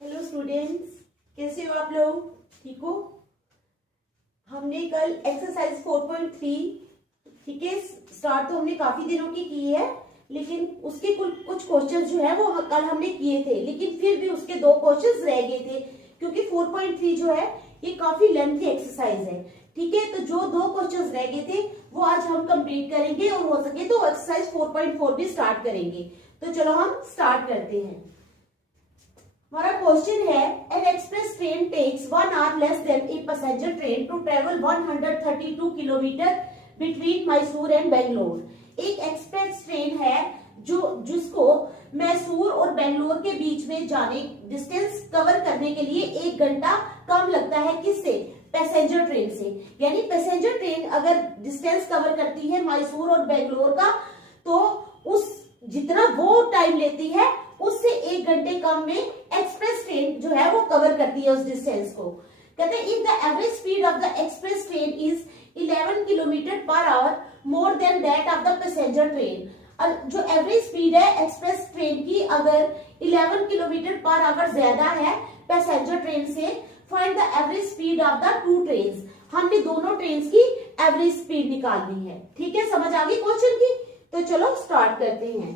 Hello students, कैसे हो आप लोग? ठीक हो? हमने कल एक्सरसाइज 4.3 ठीक है स्टार्ट तो हमने काफी दिनों की है, लेकिन उसके कुछ क्वेश्चन जो है वो कल हमने किए थे, लेकिन फिर भी उसके दो क्वेश्चंस रह गए थे क्योंकि 4.3 जो है ये काफी लेंथी एक्सरसाइज है। ठीक है, तो जो दो क्वेश्चंस रह गए थे वो आज हम कंप्लीट करेंगे और हो सके तो एक्सरसाइज 4.4 भी स्टार्ट करेंगे। तो चलो हम स्टार्ट करते हैं। हमारा क्वेश्चन है, an express train takes 1 hour less than a passenger train to travel 132 kilometre between Mysore and Bangalore. एक एक्सप्रेस ट्रेन है जिसको मैसूर और बेंगलोर के बीच में जाने डिस्टेंस कवर करने के लिए 1 घंटा कम लगता है। किससे? पैसेंजर ट्रेन से। यानी पैसेंजर ट्रेन अगर डिस्टेंस कवर करती है मैसूर और बेंगलोर का, तो उस जितना वो टाइम लेती है उससे 1 घंटे कम में एक्सप्रेस ट्रेन जो है वो कवर करती है उस डिस्टेंस को। कहते हैं if the average speed of the express train is 11 kilometre per hour more than that of the passenger train. जो एवरेज स्पीड है एक्सप्रेस ट्रेन की अगर 11 किलोमीटर पर आवर ज्यादा है पैसेंजर ट्रेन से, find the average speed of the two trains. हमने दोनों train की एवरेज स्पीड निकालनी है। ठीक है, समझ आ गई क्वेश्चन की? तो चलो स्टार्ट करते हैं।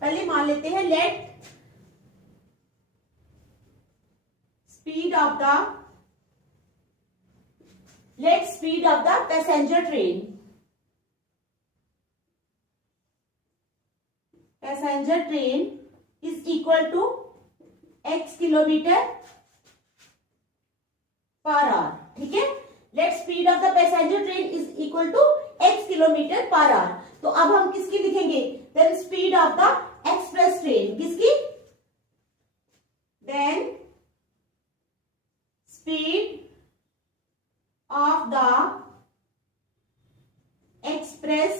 पहले मान लेते हैं let speed of the passenger train is equal to x kilometre per hour. ठीक है, let speed of the passenger train is equal to x kilometre per hour. तो अब हम किसकी लिखेंगे? Then speed of the express train. किसकी? Then speed of the express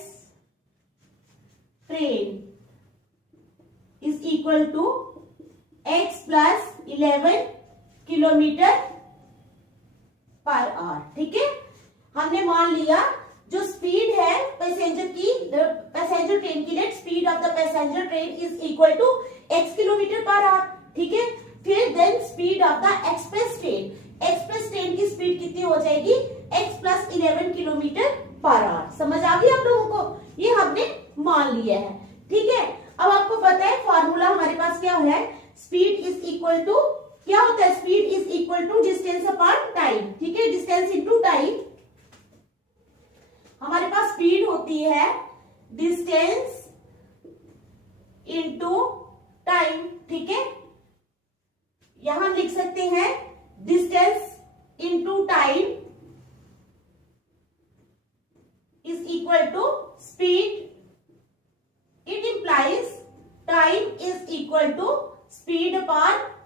train is equal to x plus 11 kilometre per hour. ठीक है, हमने मान लिया जो स्पीड है पैसेंजर ट्रेन की, late speed of the passenger train is equal to x kilometre per hour. ठीक है, फिर then speed of the express train की स्पीड कितनी हो जाएगी? x plus 11 kilometre per hour. समझ आ गई आप लोगों को? ये हमने मान लिया है। ठीक है, अब आपको पता है फॉर्मूला हमारे पास क्या है? स्पीड इज इक्वल टू, क्या होता है? Speed is equal to distance upon time. ठीक है, डिस्टेंस इंटू टाइम। हमारे पास स्पीड होती है डिस्टेंस इंटू टाइम। ठीक है, यहां हम लिख सकते हैं distance into time is equal to speed. It implies time is equal to speed upon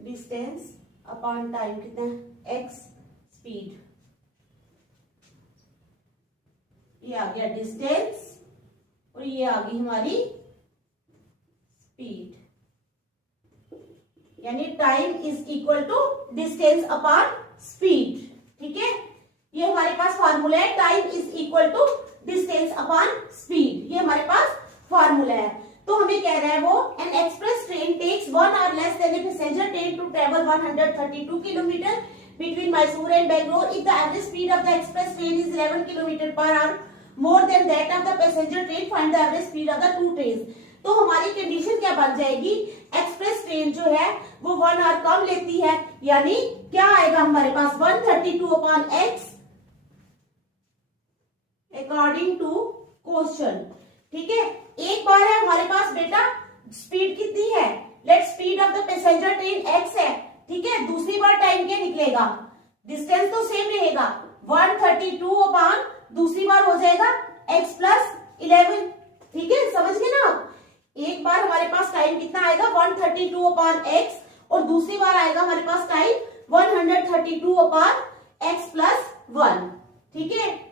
distance upon time कितना है? x speed. ये आ गया डिस्टेंस और ये आ गई हमारी स्पीड। यानी time is equal to distance upon speed. ठीक है, ये हमारे पास फॉर्मूला है। Time is equal to distance upon speed, ये हमारे पास फॉर्मूला है। तो हमें कह रहा है वो, an express train takes 1 hour less than a passenger train to travel 132 kilometre between Mysore and Bangalore if the average speed of the express train is 11 kilometre per hour more than that of the passenger train, find the average speed of the two trains. तो हमारी condition क्या बन जाएगी? Express train जो है वो 1 our कम लेती है, यानी क्या आएगा हमारे पास? 132 upon x according to question. ठीक है, एक बार है हमारे पास बेटा स्पीड कितनी है? Let speed of the passenger train x है, ठीक है, दूसरी बार टाइम क्या निकलेगा, डिस्टेंस तो सेम रहेगा 132 अपॉन दूसरी बार हो जाएगा x प्लस 11। ठीक है, समझ गए ना। एक बार हमारे पास टाइम कितना आएगा 132 अपॉन x और दूसरी बार आएगा हमारे पास टाइम 132 अपॉन x प्लस 1। ठीक है,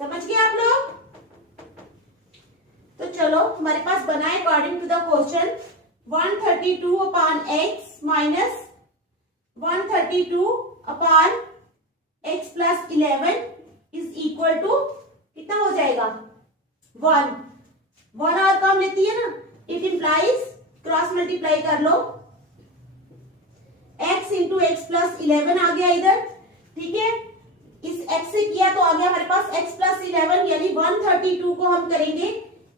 समझ गए आप लोग। तो चलो हमारे पास बना है according to the question 132 upon x minus 132 upon x plus 11 is equal to कितना हो जाएगा 1 और कम लेती है ना, इट इंप्लाइज क्रॉस मल्टीप्लाई कर लो, x इंटू एक्स प्लस 11 आ गया इधर। ठीक है, इस x से किया तो आ गया हमारे पास x प्लस 11 यानी 132 को हम करेंगे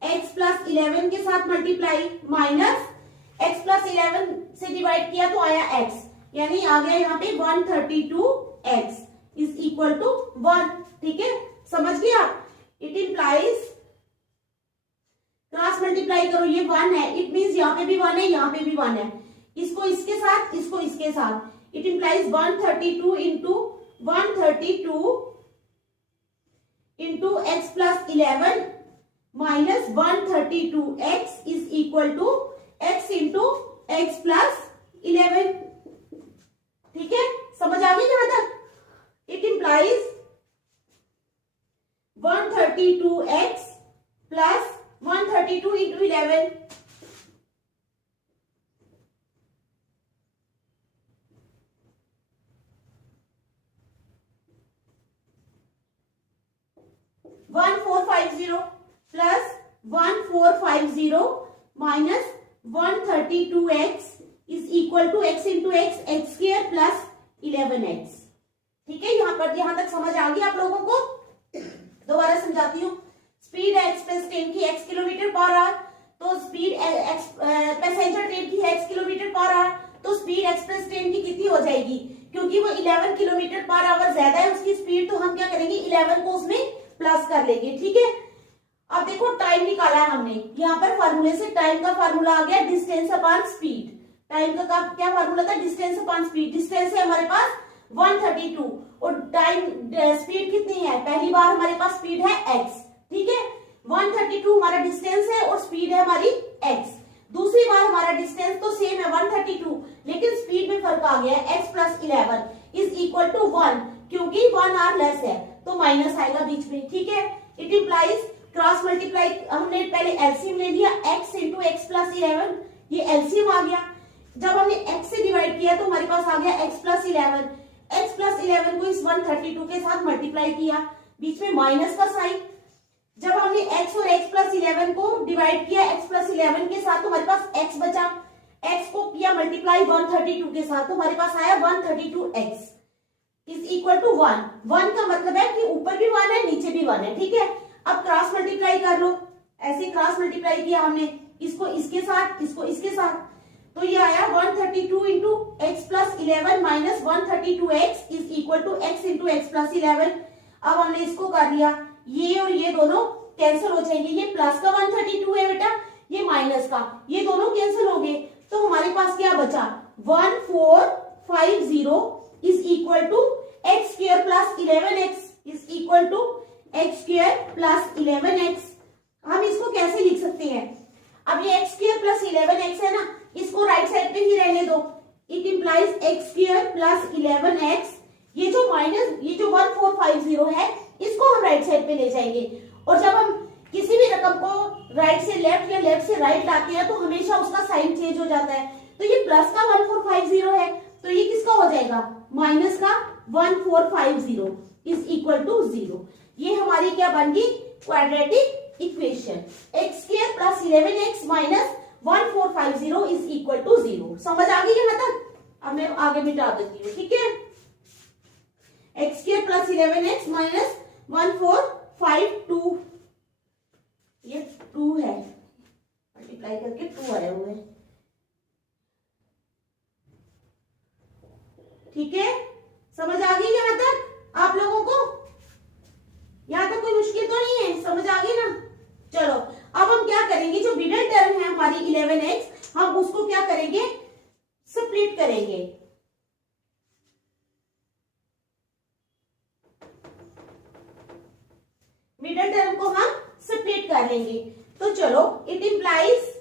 x प्लस 11 के साथ मल्टीप्लाई माइनस x प्लस 11 से डिवाइड किया तो आया x यानी आ गया यहाँ पे 132x इज इक्वल टू 1। ठीक है, समझ गए आप। इट इंप्लाइज क्रॉस मल्टीप्लाई करो, ये 1 है, इट मीन्स यहाँ पे भी 1 है, यहाँ पे भी 1 है, इसको इसके साथ, इसको इसके साथ। It implies 132 into x plus 11 minus 132x is equal to x into x plus 11। ठीक है, समझ आ गई जहां तक। It implies 132x plus 132 into 11 1450 plus 1450 minus 132x is equal to x into x x square plus 11x। ठीक है, यहां तक समझ आ गई आप लोगों को। दोबारा समझाती हूँ। स्पीड है एक्सप्रेस ट्रेन की x किलोमीटर पर आवर, तो स्पीड पैसेंजर ट्रेन की है x किलोमीटर पर आवर, तो स्पीड एक्सप्रेस ट्रेन की कितनी हो जाएगी, क्योंकि वो 11 किलोमीटर पर आवर ज्यादा है उसकी स्पीड, तो हम क्या करेंगे 11 को उसमें प्लस कर लेंगे। ठीक है, अब देखो टाइम निकाला है हमने, यहाँ पर फार्मूले से टाइम का फार्मूला आ गया डिस्टेंस अपॉन स्पीड। टाइम का क्या फार्मूला था, डिस्टेंस अपॉन स्पीड। डिस्टेंस है हमारे पास 132 और टाइम स्पीड कितनी है, पहली बार हमारे पास स्पीड है x। ठीक है, 132 हमारा डिस्टेंस है और स्पीड है हमारी x। दूसरी बार हमारा डिस्टेंस तो सेम है 132, लेकिन स्पीड में फर्क आ गया है, x plus 11 is equal to 1, क्योंकि 1 आवर लेस है तो माइनस आएगा बीच में। ठीक है, इट इंप्लाइज क्रॉस मल्टीप्लाई, हमने पहले एलसीएम ले लिया x इंटू एक्स प्लस 11, ये एलसीएम आ गया। जब हमने x से डिवाइड किया तो हमारे पास आ गया x प्लस 11, x प्लस 11 को इस 132 के साथ मल्टीप्लाई किया, बीच में माइनस का साइन। जब हमने x और x प्लस 11 को डिवाइड किया x प्लस 11 के साथ तो हमारे पास x बचा, x को किया मल्टीप्लाई 132 के साथ तो हमारे पास आया 132x इज इक्वल टू 1। 1 का मतलब है कि ऊपर भी 1 है नीचे भी 1 है। ठीक है, अब क्रॉस मल्टीप्लाई कर लो, ऐसे क्रॉस मल्टीप्लाई किया हमने, इसको इसके साथ, इसको इसके साथ, तो ये आया 132 into x plus 11 minus 132x is equal to x into x plus 11। अब हमने इसको कर लिया, ये और ये दोनों कैंसिल हो जाएंगे, ये प्लस का 132 है बेटा, ये माइनस का, ये दोनों कैंसिल हो गए, तो हमारे पास क्या बचा 1450 is equal to x square plus 11x is equal to x square plus 11x। हम इसको कैसे लिख सकते हैं, अब ये एक्स स्क्वायर प्लस 11x है ना, इसको राइट साइड पे ही रहने दो। It implies x square plus 11x, ये जो माइनस, ये जो 1450 है इसको हम राइट साइड पे ले जाएंगे, और जब हम किसी भी रकम को राइट से लेफ्ट या लेफ्ट से राइट लाते हैं तो हमेशा उसका साइन चेंज हो जाता है, तो ये प्लस का 1450 है तो ये किसका हो जाएगा, माइनस का 1450 इज इक्वल टू 0। ये हमारी क्या बन गई, quadratic equation, x square plus 11x minus 1450 is equal to 0। समझ आ गई यहाँ तक। अब मैं आगे मिटा देती हूँ। ठीक है, x square plus 11x minus 1452, ये 2 है, मल्टीप्लाई करके 2 आए हुए हैं। ठीक है, समझ आ गई यहाँ तक आप लोगों को? यहाँ तक कोई मुश्किल तो नहीं है, समझ आ गई ना? चलो अब हम क्या करेंगे, जो मिडिल टर्म है हमारी 11x, हम उसको क्या करेंगे, स्प्लिट करेंगे। मिडिल टर्म को हम स्प्लिट कर लेंगे। तो चलो, इट इंप्लाइज,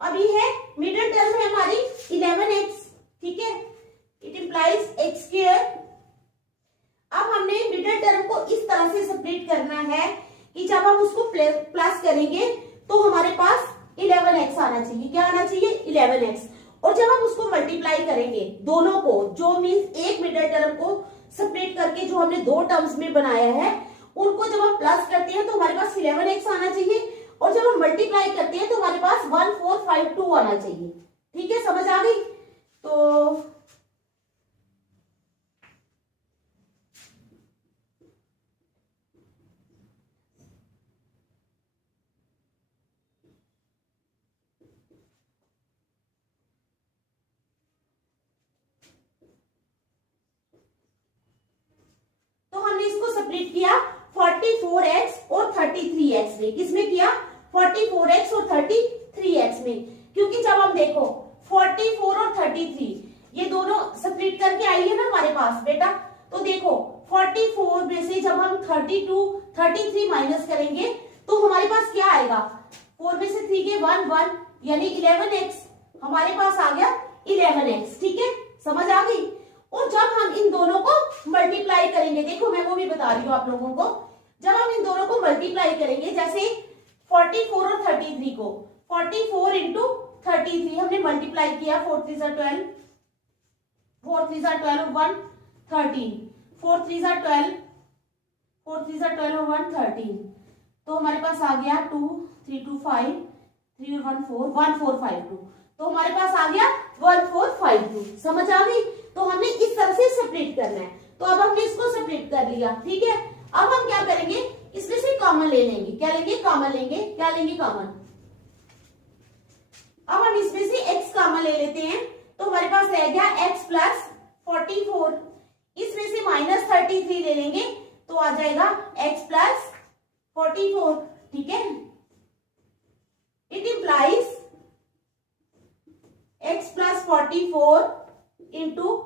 अभी है मिडिल टर्म है हमारी 11x, ठीक है, इट इंप्लाइज x स्क्वायर। अब हमने मिडिल टर्म को इस तरह से स्प्लिट करना है कि जब हम उसको प्लस करेंगे तो हमारे पास 11x आना चाहिए। क्या आना चाहिए? 11x। और जब हम उसको मल्टीप्लाई करेंगे दोनों को, जो मीन्स एक मिडिल टर्म को स्प्लिट करके जो हमने दो टर्म्स में बनाया है, उनको जब हम प्लस करते हैं तो हमारे पास 11x आना चाहिए, और जब हम मल्टीप्लाई करते हैं तो हमारे पास 1452 आना चाहिए। ठीक है, समझ आ गई? तो हमने इसको स्प्लिट किया 44x और 33x में। किसमें किया? 44x और 33x में। क्योंकि जब हम देखो 44 और 33 ये दोनों स्प्लिट करके आई है ना हमारे पास बेटा, तो देखो 44 में से जब हम 33 माइनस करेंगे तो हमारे पास क्या आएगा? 4 में से 3 के 1 यानी 11x, हमारे पास आ गया 11x। ठीक है, समझ आ गई? और जब हम इन दोनों को मल्टीप्लाई करेंगे, देखो मैं वो भी बता रही हूँ आप लोगों को, जब हम इन दोनों को मल्टीप्लाई करेंगे, जैसे 44 और 33 को 44 इंटू 33 हमने मल्टीप्लाई किया, 4 3 12, 4 3 12 1 13, 4 3 12, 4 3 12 और 1 13, तो हमारे पास आ गया 2 3 2 5 3 1 4 1452, तो हमारे पास आ गया 1452। समझ आ गई? तो हमने इस तरह से सेपरेट करना है। तो अब हमने इसको सेपरेट कर लिया। ठीक है, अब हम क्या करेंगे, इसमें से कॉमन ले लेंगे। क्या लेंगे? कॉमन लेंगे। क्या लेंगे? कॉमन। अब हम इसमें से x कॉमन ले लेते हैं, तो हमारे पास रह गया x प्लस 44। इसमें से माइनस 33 ले लेंगे तो आ जाएगा x प्लस 44। ठीक है, it implies x plus 44 into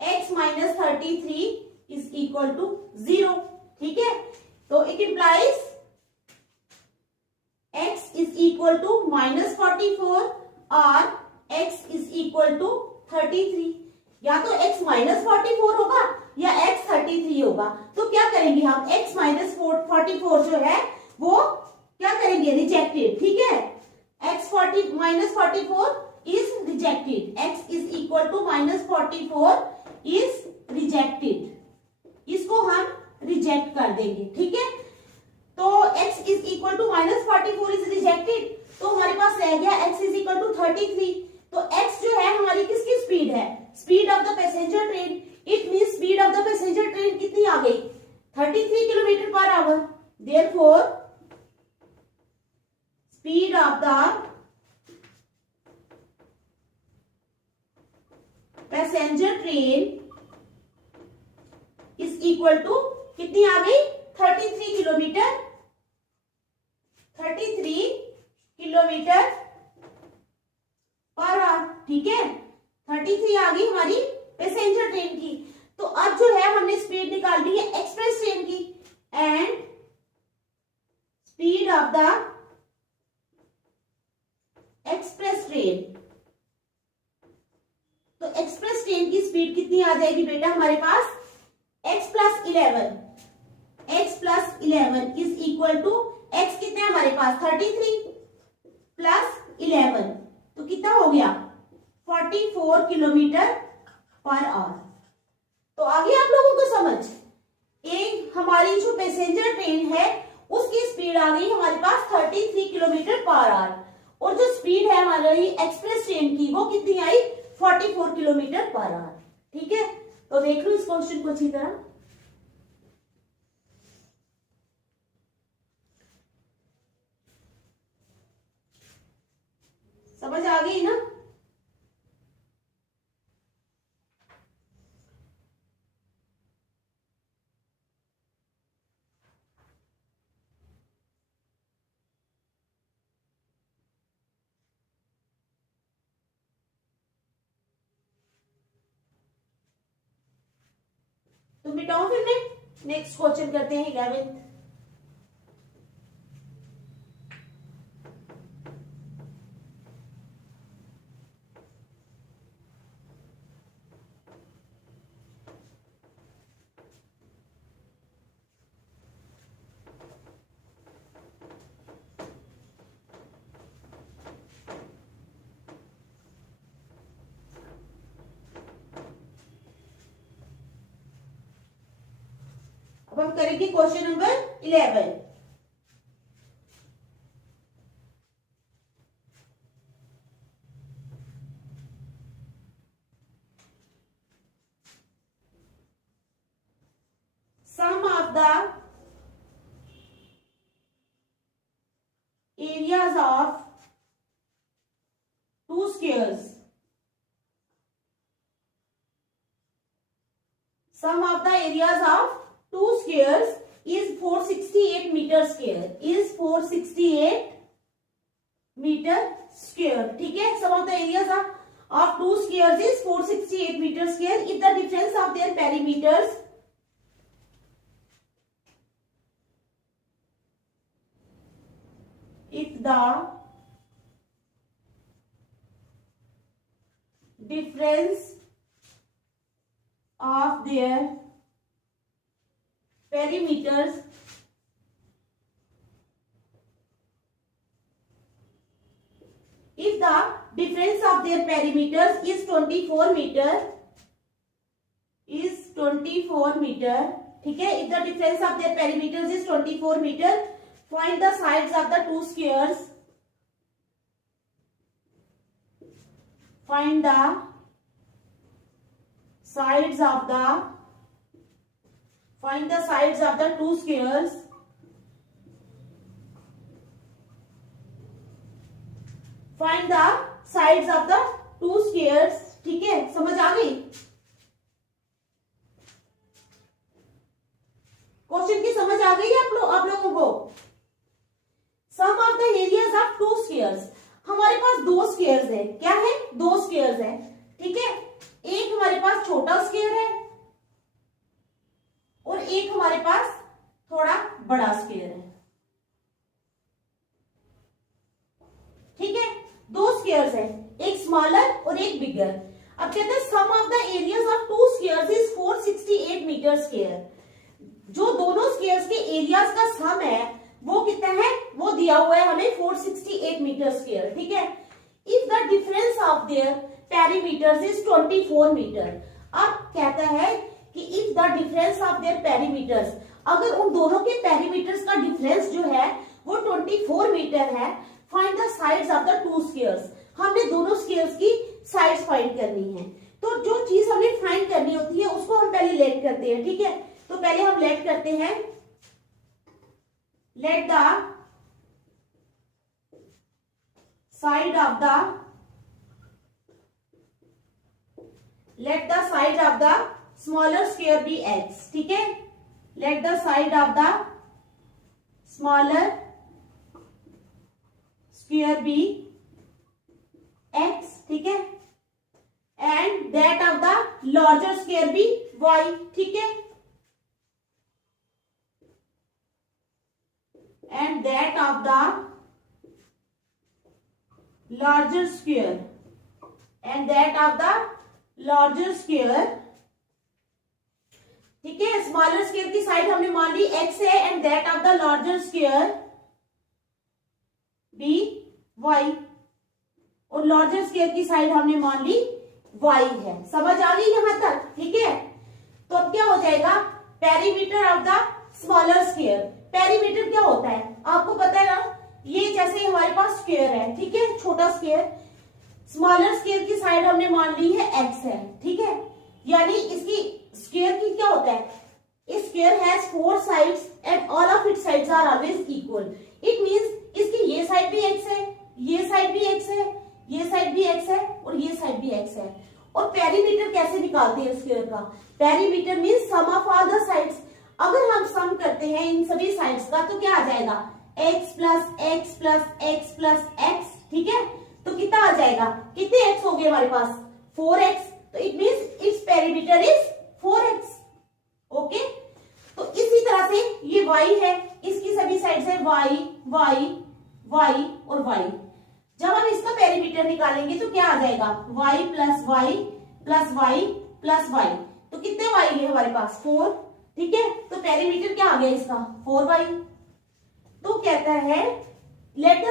x minus 33 is equal to 0। ठीक है, तो it implies x is equal to minus 44 और x इज इक्वल टू 33। या तो x माइनस 44 होगा या x 33 होगा। तो क्या करेंगे हम, x माइनस 44 जो है वो क्या करेंगे? रिजेक्टेड। ठीक है, x minus 44 is rejected. x is equal to minus 44 is rejected. इसको हम रिजेक्ट कर देंगे। ठीक है, तो x is equal to minus 44 is rejected, तो हमारे पास रह गया x is equal to 33। तो x जो है हमारी किसकी स्पीड है? Speed of the passenger train. It mean speed of the passenger train कितनी आ गई? 33 kilometre per hour. Therefore speed of the passenger train is equal to कितनी आ गई? 33 किलोमीटर, 33 किलोमीटर पर आवर। ठीक है, 33 आ गई हमारी पैसेंजर ट्रेन की। तो अब जो है हमने स्पीड निकालनी है एक्सप्रेस ट्रेन की, and speed of the express train. तो एक्सप्रेस ट्रेन की स्पीड कितनी आ जाएगी बेटा हमारे पास? x plus 11 is equal to x कितने हमारे पास? 33 प्लस 11, तो कितना हो गया? 44 किलोमीटर पर आवर। तो आगे आप लोगों को समझ, एक हमारी जो पैसेंजर ट्रेन है उसकी स्पीड आ गई हमारे पास 33 किलोमीटर पर आवर, और जो स्पीड है हमारी एक्सप्रेस ट्रेन की वो कितनी आई? 44 किलोमीटर पर आवर। ठीक है, तो देख लो इस क्वेश्चन को अच्छी तरह। गई ना? तो मिटाओ फिर मैं नेक्स्ट क्वेश्चन करते हैं 11th। अब हम करेंगे question number 11। Sum of the areas of two squares. Sum of the areas of two squares is 468 meter square. Is 468 meter square. ठीक है? Sum of the areas of two squares is 468 meter square. If the difference of their perimeters if the difference of their perimeters if the difference of their perimeters is 24 meter ठीक है? If the difference of their perimeters is 24 meter, find the sides of the two squares. Find the sides of the two squares. Find the sides of the two squares. ठीक है? समझ आ गई? Question की समझ आ गई आप लोगों को? Sum of the areas of two squares. हमारे पास दो स्क्वायर्स है। क्या है? दो स्क्वायर्स है। ठीक है? एक हमारे पास छोटा स्क्वायर है और एक हमारे पास थोड़ा बड़ा स्क्वायर है। ठीक है? दो स्क्वायर्स है, एक स्मॉलर और एक बिगर। अब कहते हैं sum of the areas of two squares is 468 metre square. जो दोनों स्क्वायर्स के एरियाज का सम है वो कितना है? वो दिया हुआ है हमें 468 मीटर स्क्वायर। ठीक है? If the difference of their perimeters is 24 metre. अब कहता है कि if the difference of their perimeters, अगर उन दोनों के पेरीमीटर्स का डिफरेंस जो है वो 24 मीटर है, find the sides of the to squares. हमने दोनों स्क्वायर्स की साइड्स फाइंड करनी है। तो जो चीज हमें फाइंड करनी होती है उसको हम पहले लेट करते हैं। ठीक है? तो पहले हम लेट करते हैं, let the side of the smaller square be x. ठीक है? Let the side of the smaller square be x. ठीक है? And that of the larger square be y. ठीक है? and that of the larger square ठीक है? Smaller square की side हमने मान ली x है and that of the larger square be y, और लार्जर स्क्वायर की साइड हमने मान ली y है। समझ आ गई यहां तक? ठीक है? तो अब क्या हो जाएगा? Perimeter of the smaller square. Perimeter क्या होता है आपको पता है ना? ये जैसे हमारे पास स्क्वायर है। ठीक है? छोटा स्क्वायर, स्मॉलर स्क्वायर की साइड हमने मान ली है x है। ठीक है? यानी इसकी स्क्वायर की क्या होता है? इस square has 4 sides and all of its sides are always equal. It means इसकी ये साइड भी x है, ये साइड भी x है, ये साइड भी x है और ये साइड भी x है। और पेरीमीटर कैसे निकालते हैं स्क्वायर का? Perimeter means sum of all the sides. अगर हम सम करते हैं इन सभी साइड्स का तो क्या आ जाएगा? x plus x plus x plus x, ठीक है। तो कितना आ जाएगा? कितने x हो गए हमारे पास? 4x। तो it means its perimeter is 4x। Okay, तो इसी तरह से ये y है, इसकी सभी साइड्स है y y y और y। जब हम इसका पेरीमीटर निकालेंगे तो क्या आ जाएगा? y plus y plus y plus y। तो कितने y है हमारे पास? 4, ठीक है। तो पेरीमीटर क्या आ गया इसका? 4y। तो कहता है लेट द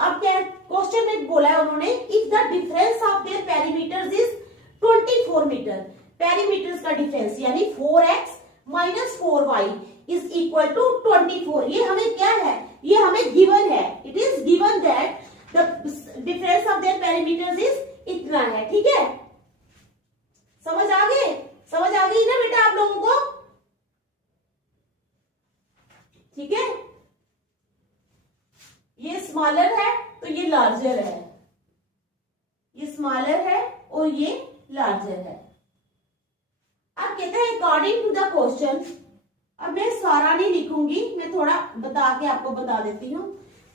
अब क्या क्वेश्चन में बोला है उन्होंने, if the difference of their perimeters is 24 metre. Perimeters का डिफरेंस यानी 4x minus 4y is equal to 24। ये हमें क्या है? ये हमें गिवन है। It is given that the difference of their perimeters is इतना है, ठीक है। समझ आ गए? समझ आ गई ना बेटा आप लोगों को? ठीक है, ये स्मॉलर है तो ये लार्जर है, ये स्मॉलर है और ये लार्जर है। अब कहते हैं अकॉर्डिंग टू द क्वेश्चन, अब मैं सारा नहीं लिखूंगी, मैं थोड़ा बता के आपको बता देती हूँ।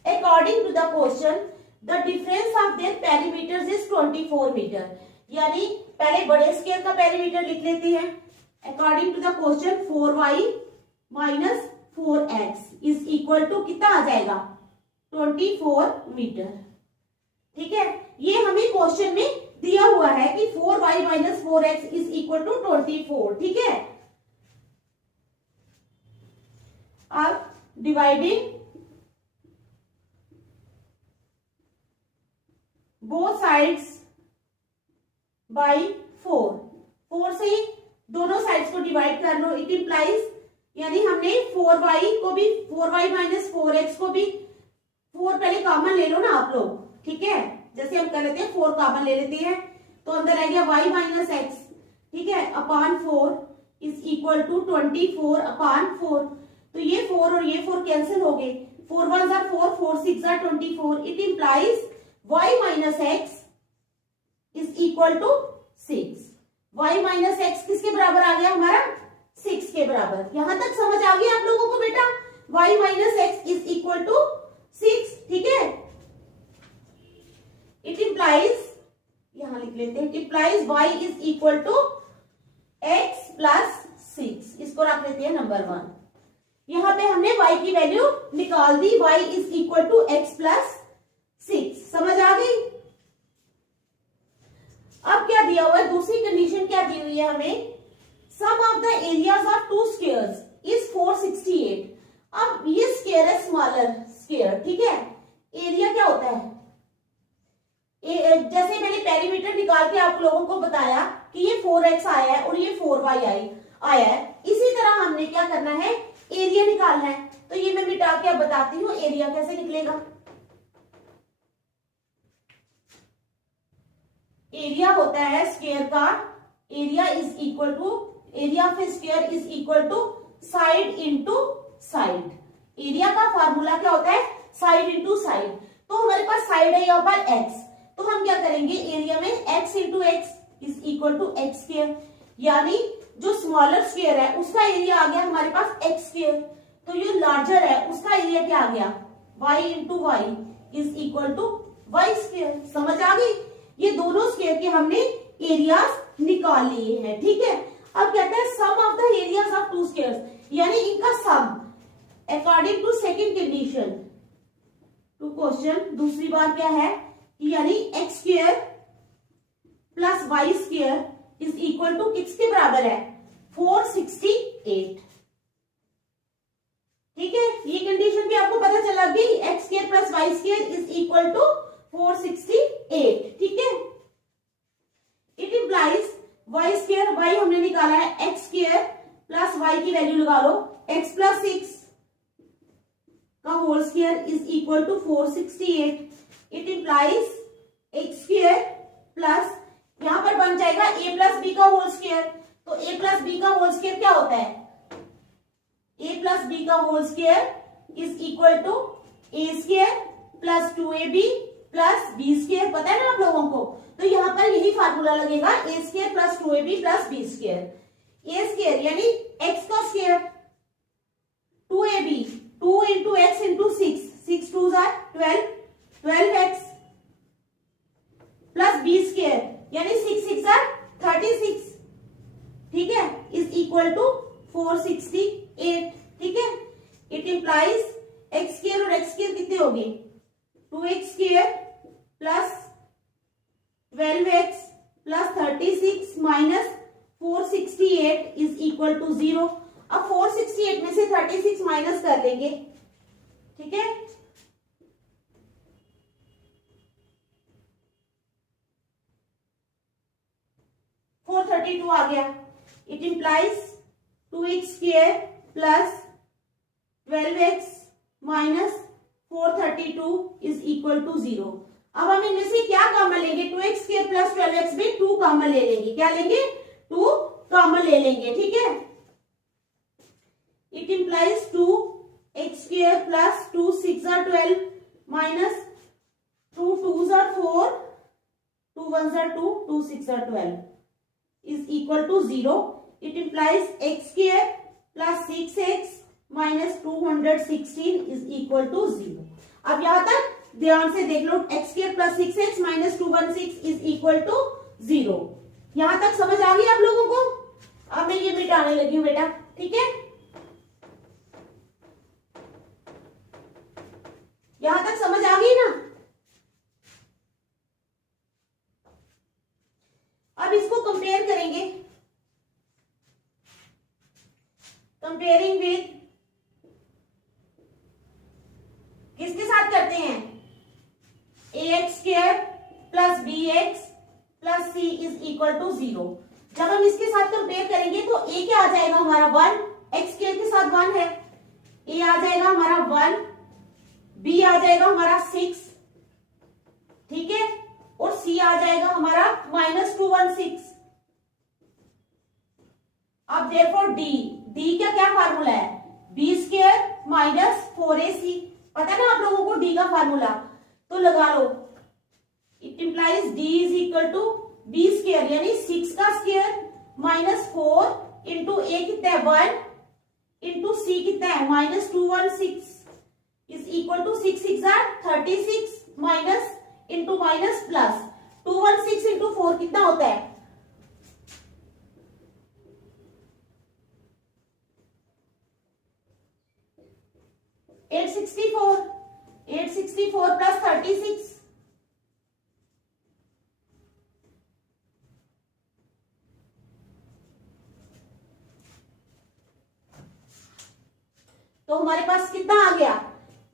According to the question the difference of their perimeters is 24 metre. यानी पहले बड़े स्केल का पेरीमीटर लिख लेते हैं। According to the question 4y minus 4x is equal to कितना आ जाएगा? 24 मीटर, ठीक है। ये हमें क्वेश्चन में दिया हुआ है कि 4y minus 4x is equal to 24, ठीक है। अब डिवाइडिंग बोथ साइड्स बाई 4 से ही दोनों साइड्स को डिवाइड कर लो। इट इंप्लाइज, यानी हमने 4y को भी 4y माइनस 4x को भी 4 पहले कॉमन ले लो ना आप लोग, ठीक है। जैसे हम कर लेते हैं 4 कॉमन ले लेते हैं तो अंदर आ गया y माइनस एक्स, ठीक है, upon 4 is equal to 24 upon 4। तो ये 4 और ये 4 कैंसिल हो गए। 4 1 are 4, 4 6 are 24। It implies y minus x is equal to 6। y minus x किसके बराबर आ गया हमारा? 6 के बराबर। यहां तक समझ आ गई आप लोगों को बेटा? y minus x is equal to 6, ठीक है। इट इंप्लाइज, यहां लिख लेते हैं, it implies y is equal to x plus 6। इसको रख लेते हैं नंबर 1। यहां पे हमने y की वैल्यू निकाल दी, y is equal to x plus 6। समझ आ गई? अब क्या दिया हुआ है? दूसरी कंडीशन क्या दी हुई है हमें? Sum of the areas of two squares is 468। अब ये स्क्वायर है स्मॉलर स्क्वायर, ठीक है। एरिया क्या होता है? जैसे मैंने पेरीमीटर निकाल के आप लोगों को बताया कि ये 4x आया है और ये 4y आया है, इसी तरह हमने क्या करना है? एरिया निकालना है। तो ये मैं मिटा के अब बताती हूँ एरिया कैसे निकलेगा। एरिया होता है स्क्वायर का, area is equal to, area of square is equal to side into side. Area का फार्मूला क्या होता है? Side into side. तो हमारे पास साइड है यहाँ पर x, तो हम क्या करेंगे? एरिया में x into x is equal to x square. यानी जो स्मॉलर स्क्वायर है उसका एरिया आ गया हमारे पास एक्स स्क्वायर, तो जो लार्जर है उसका एरिया क्या आ गया? y into y is equal to y square. समझ आ गई? ये दोनों स्क्वायर के हमने एरियाज निकाल लिए हैं, ठीक है। अब कहते हैं sum of the areas of two squares, यानी इनका sum according to second condition to question. दूसरी बार क्या है कि यानी X square plus Y square is equal to किसके बराबर है? 468, ठीक है। ये कंडीशन भी आपको पता चला गई, x square plus Y square is equal to 468, ठीक है। It implies y square, y हमने निकाला है एक्स स्क्वायर प्लस वाई की वैल्यू लगा लो, एक्स प्लस 6 का whole square is equal to 468। It implies x square plus, यहां पर बन जाएगा a प्लस बी का होल स्क्वायर। तो a प्लस बी का होल स्क्वायर क्या होता है? a प्लस बी का whole square is equal to a स्क्वायर plus 2ab plus b square, पता है ना आप लोगों को। तो यहाँ पर यही फार्मूला लगेगा, a square plus 2ab plus b square. A square यानी एक्स का square, 2ab 2 into x into 6, 6 2 12, 12x plus b square यानी 6 6 36, ठीक है, इज इक्वल टू 468, ठीक है। इट इंप्लाइज एक्स स्क्वायर और एक्स स्क्वायर कितने हो गए, 2x square plus 12x plus 36 minus 468 is equal to 0। अब 468 में से 36 माइनस कर देंगे, ठीक है। फोर 32 आ गया। It implies 2x square plus 12x minus 432 is equal to 0। अब हम इनमें से क्या कॉमन लेंगे, 2x स्क्वायर प्लस 12x में 2 कॉमन ले लेंगे, क्या लेंगे, 2 कॉमन ले लेंगे, ठीक है। It implies 2x square plus 2 6 12 minus 2 2 4, 2 1 2, 2 6 12 is equal to 0. It implies x square plus 6x minus 216 is equal to 0. अब यहां तक ध्यान से देख लो, x square plus 6x minus 216 is equal to 0। यहां तक समझ आ गई आप लोगों को। अब मैं ये मिटाने लगी हूं बेटा, ठीक है। यहां तक समझ आ गई ना। अब इसको कंपेयर करेंगे, कंपेयरिंग विद किसके साथ करते हैं, ax square plus bx plus c is equal to 0। जब हम इसके साथ कंपेयर करेंगे तो a क्या आ जाएगा हमारा 1, x स्क्वायर के साथ 1 है, a आ जाएगा हमारा 1, b आ जाएगा हमारा 6, ठीक है, और c आ जाएगा हमारा -216। अब therefore d का क्या फार्मूला है, b स्क्वायर माइनस 4ac, पता है ना आप लोगों को d का फार्मूला, तो लगा लो। It implies d is equal to b square यानी 6 का स्क्वायर माइनस 4 इंटू a कितना है 1 इंटू c कितना है -216 is equal to 6 6 36 minus into minus plus 216 into 4 कितना होता है, एट 864 प्लस 36, तो हमारे पास कितना आ गया,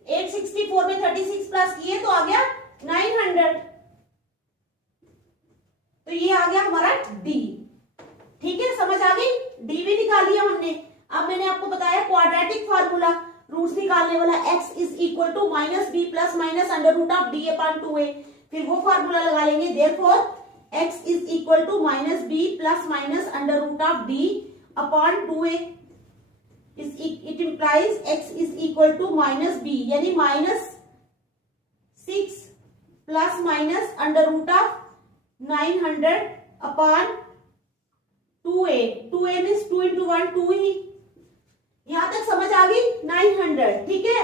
864 में 36 प्लस किए तो आ गया 900। तो ये आ गया हमारा D, ठीक है, समझ आ गई। D भी निकाल लिया हमने। अब मैंने आपको बताया क्वाड्रेटिक फार्मूला, रूट्स निकालने वाला x is equal to minus b plus minus under root of D upon 2a, फिर वो फार्मूला लगा लेंगे। Therefore x is equal to minus b plus minus under root of D upon 2a। It implies x is equal to minus b यानी -6 plus minus under root of 900 upon 2a। 2a means 2 into 1 2 ही। यहां तक समझ आ गई, 900, ठीक है।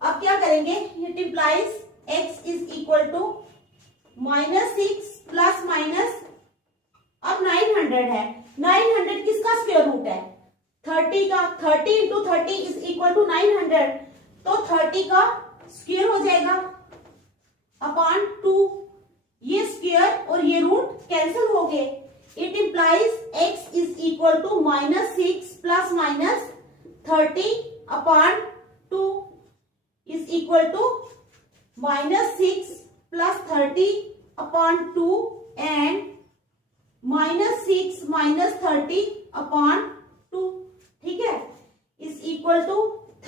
अब क्या करेंगे, it implies x is equal to -6 plus minus, अब 900 है, 900 किसका स्क्वायर रूट है, 30 का। 30 इंटू 30 इज इक्वल टू 900, तो 30 का स्क्वायर हो जाएगा अपॉन 2। ये स्क्वायर और ये रूट कैंसिल हो गए। It implies x is equal to -6 plus minus 30 upon 2 is equal to -6 plus 30 upon 2 and -6 minus 30 upon 2, ठीक है, इज इक्वल टू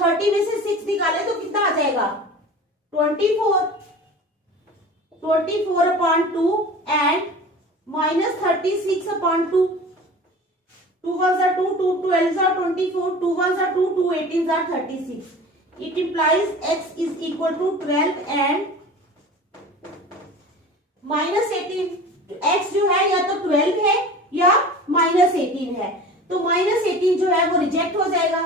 30 में से 6 निकाले तो कितना आ जाएगा 24 upon 2 and -36 upon 2, 2 1 2, 2 12 24, 2 1 2, 2 18 36, it implies x is equal to 12 and -18। x जो है या तो 12 है या -18 है, तो -18 जो है वो रिजेक्ट हो जाएगा।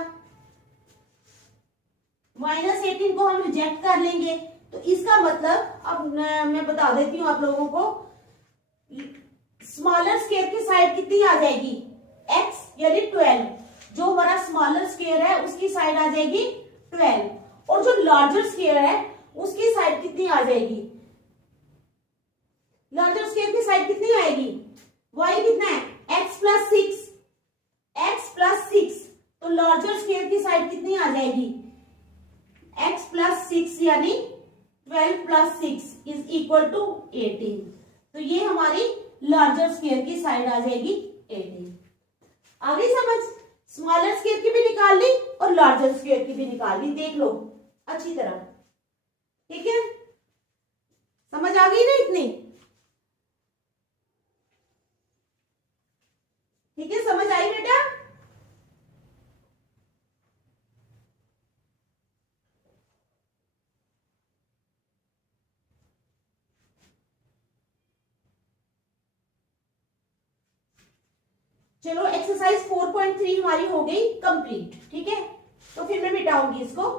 -18 को हम रिजेक्ट कर लेंगे, तो इसका मतलब अब मैं बता देती हूं आप लोगों को, स्मॉलर स्क्वायर की साइड कितनी आ जाएगी, x यानी 12। जो हमारा स्मॉलर स्क्वायर है उसकी साइड आ जाएगी 12, और जो लार्जर स्क्वायर है उसकी साइड कितनी आ जाएगी, लार्जर स्क्वायर की साइड कितनी आएगी, y कितना है, x प्लस 6, x प्लस 6, तो लार्जर स्क्वायर की साइड कितनी आ जाएगी, x प्लस 6 यानी 12 प्लस 6 इज इक्वल टू 18। तो ये हमारी लार्जर स्क्वायर की साइड आ जाएगी 18। आगे समझ, स्मॉलर स्क्वायर की भी निकाल ली और लार्जर स्क्वायर की भी निकाल ली, देख लो अच्छी तरह, ठीक है, समझ आ गई ना इतनी, ठीक है, समझ आई बेटा। चलो एक्सरसाइज 4.3 हमारी हो गई कंप्लीट, ठीक है, तो फिर मैं मिटाऊंगी इसको।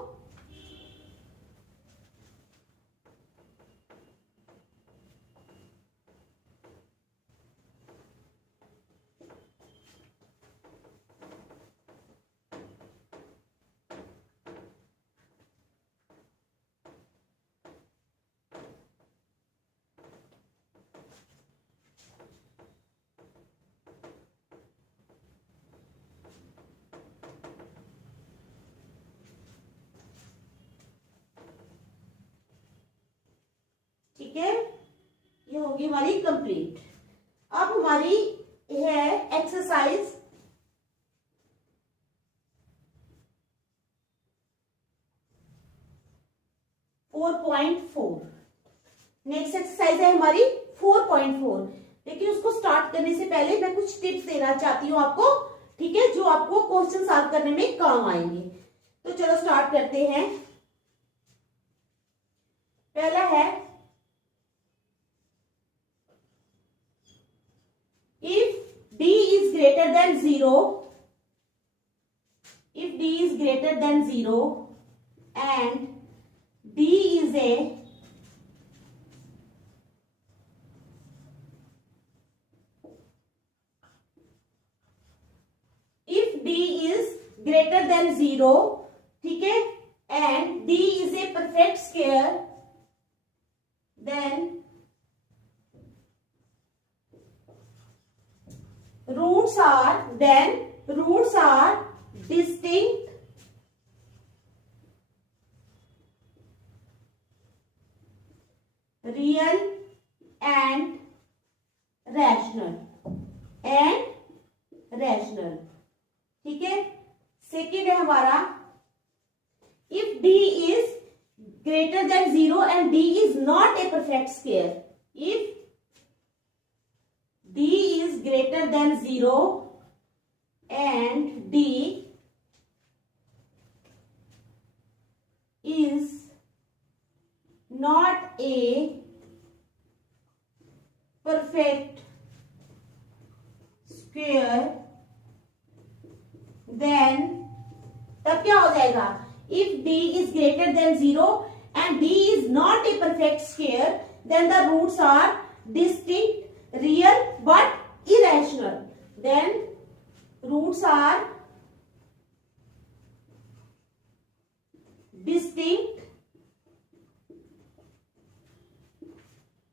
ठीक है, ये होगी हमारी कंप्लीट। अब हमारी है एक्सरसाइज 4.4। नेक्स्ट एक्सरसाइज है हमारी 4.4, लेकिन उसको स्टार्ट करने से पहले मैं कुछ टिप्स देना चाहती हूँ आपको, ठीक है, जो आपको क्वेश्चन सॉल्व करने में काम आएंगे। तो चलो स्टार्ट करते हैं। पहला है, if d is greater than 0, if d is greater than 0 and d is a if d is greater than 0, ठीक है, and d is a perfect square, then roots are distinct real and rational, ठीक है। Second है हमारा, if d is greater than 0 and d is not a perfect square, if d is greater than 0 and d is not a perfect square, then तब क्या हो जाएगा, if d is greater than 0 and d is not a perfect square, then the roots are distinct, real but irrational, then roots are distinct,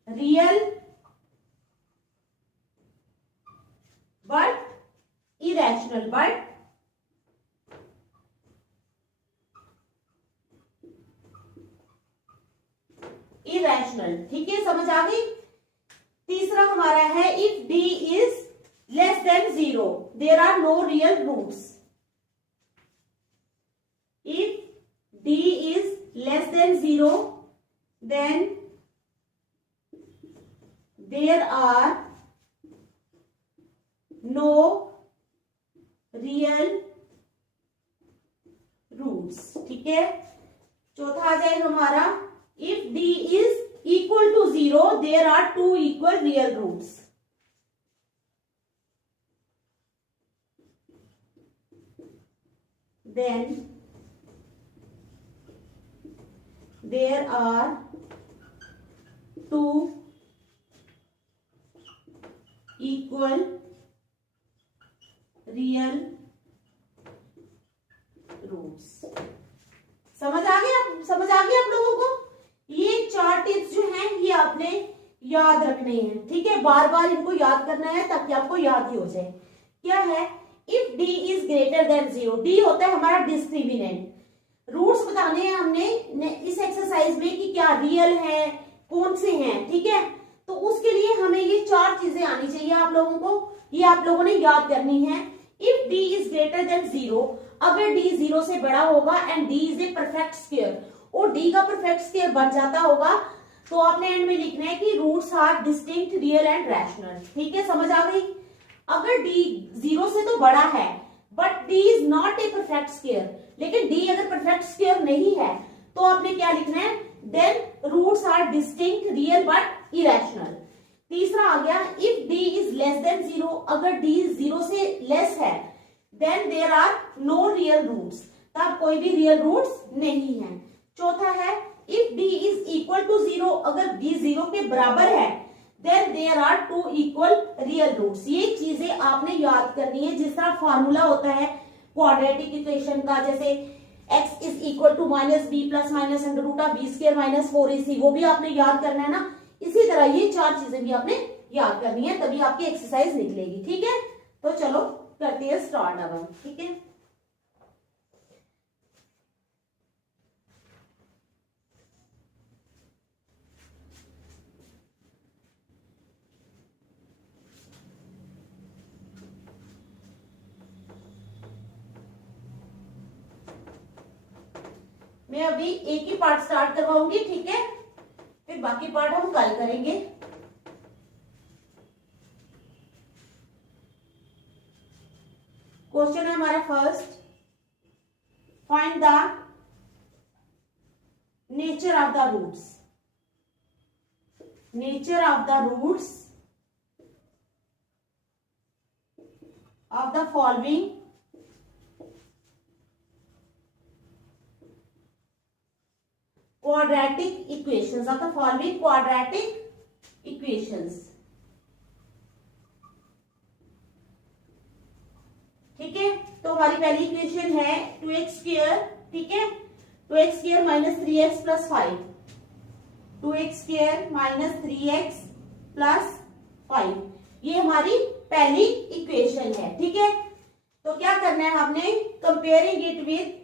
real but irrational, but irrational, ठीक है, समझ आ गई। तीसरा हमारा है, if d is less than 0, there are no real roots, if d is less than 0, then there are no real roots, ठीक है। चौथा आ जाएगा हमारा if d is equal to 0 there are two equal real roots. Then there are two equal real roots। समझ आ गया आप लोगों को? ये 4 टिप्स जो हैं ये आपने याद रखने हैं, ठीक है, बार बार इनको याद करना है ताकि आपको याद ही हो जाए। क्या है? If d is greater than 0, d होता है हमारा डिस्क्रिमिनेंट। रूट्स बताने हैं हमने इस एक्सरसाइज में कि क्या रियल है, कौन से हैं, ठीक है। तो उसके लिए हमें ये 4 चीजें आनी चाहिए आप लोगों को, ये आप लोगों ने याद करनी है। If d is greater than 0, अगर d 0 से बड़ा होगा and d is a perfect square, और d का परफेक्ट स्क्वायर बन जाता होगा, तो आपने एंड में लिखना है कि roots are distinct, real and rational. ठीक है, समझ आ गई? अगर d 0 से तो बड़ा है but d is not a perfect square, लेकिन d अगर परफेक्ट स्क्वायर नहीं है तो आपने क्या लिखना है? Then roots are distinct, real but irrational. तीसरा आ गया if d is less than 0, अगर d 0 से लेस है then there are no real roots, तब कोई भी रियल रूट्स नहीं है। चौथा है if d is equal to 0, अगर d 0 के बराबर है then there are two equal real roots. ये चीजें आपने याद करनी है, जिस तरह फॉर्मूला होता है क्वाड्रेटिक इक्वेशन का, जैसे x is equal to minus b plus minus under root of b square minus 4ac, वो भी आपने याद करना है ना। इसी तरह ये 4 चीजें भी आपने याद करनी है, तभी आपकी एक्सरसाइज निकलेगी। ठीक है, तो चलो करते हैं स्टार्ट अब हम। ठीक है, मैं अभी एक ही पार्ट स्टार्ट करवाऊंगी, ठीक है, फिर बाकी पार्ट हम कल करेंगे। क्वेश्चन है हमारा first, find the nature of the roots. Nature of the roots of the following quadratic equations, of the following quadratic equations। ठीक है, तो हमारी पहली इक्वेशन है 2x स्क्वायर, ठीक है, 2x square minus 3x plus 5, 2x square minus 3x plus 5, ये हमारी पहली इक्वेशन है। ठीक है, तो क्या करना है आपने? Comparing it with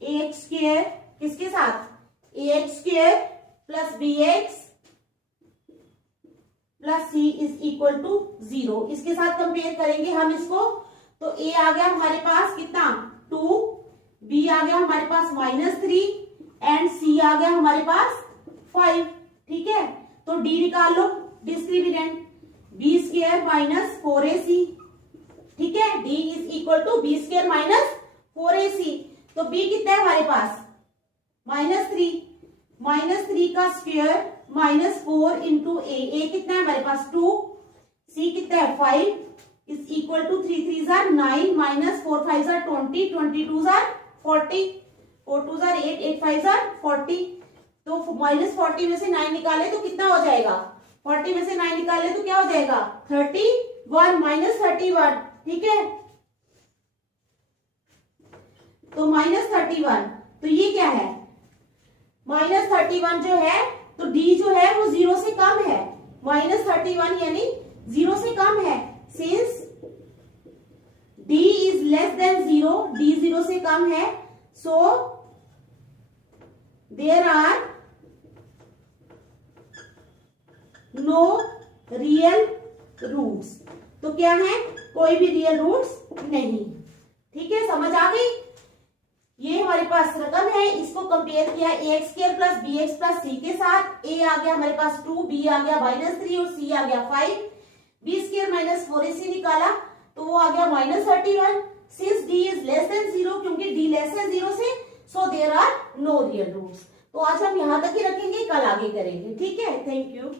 ax square, किसके साथ? ax square plus bx plus c is equal to 0, इसके साथ कंपेयर करेंगे हम इसको। तो a आ गया हमारे पास कितना? 2, b आ गया हमारे पास -3 एंड c आ गया हमारे पास 5। ठीक है, तो d निकाल लो, discriminant b square minus 4ac। ठीक है, d is equal to b square minus 4ac, तो b कितना है हमारे पास? -3 का स्क्वायर माइनस 4 इंटू a कितना है हमारे पास? 2, c कितना है? 5 इज इक्वल टू 3 3 जार 9 माइनस 4 5 जार 20, 22 जार 40, 4 2 जार 8, 8 5 जार 40। तो -40 में से 9 निकाले तो कितना हो जाएगा? 40 में से 9 निकाले तो क्या हो जाएगा? 31 माइनस 31। ठीक है, तो -31, तो ये क्या है? -31 जो है, तो d जो है वो 0 से कम है, -31 यानी 0 से कम है। Since d is less than 0, d 0 से कम है, so there are no real roots. तो क्या है? कोई भी रियल रूट्स नहीं। ठीक है, समझ आ गई? ये हमारे पास रकम है, इसको कंपेयर किया ax square plus bx plus c के साथ। a आ गया हमारे पास 2, b आ गया -3 और c आ गया 5। b स्क्वायर माइनस 4ac निकाला तो वो आ गया -31। Since d is less than 0, क्योंकि d लेस है 0 से, so there are no real roots. तो आज हम यहाँ तक ही रखेंगे, कल आगे करेंगे। ठीक है, थैंक यू।